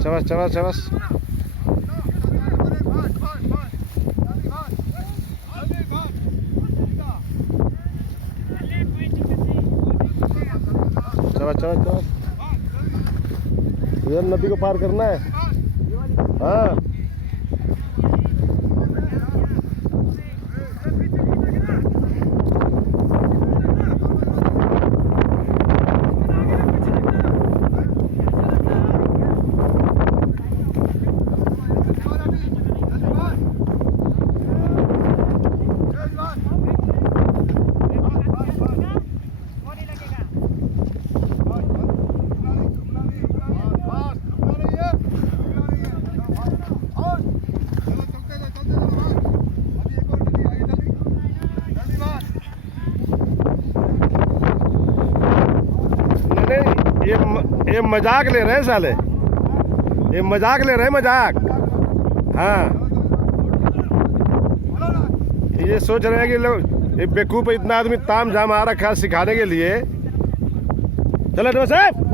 शाबाश शाबाश शाबाश। शाबाश शाबाश शाबाश। इधर नदी को पार करना है। हाँ ये मजाक ले रहे हैं साले, ये मजाक ले रहे हैं मजाक। हाँ ये सोच रहे हैं कि लोग ये बेवकूफ़ इतना आदमी ताम झाम आ रखा है सिखाने के लिए। चलो साहब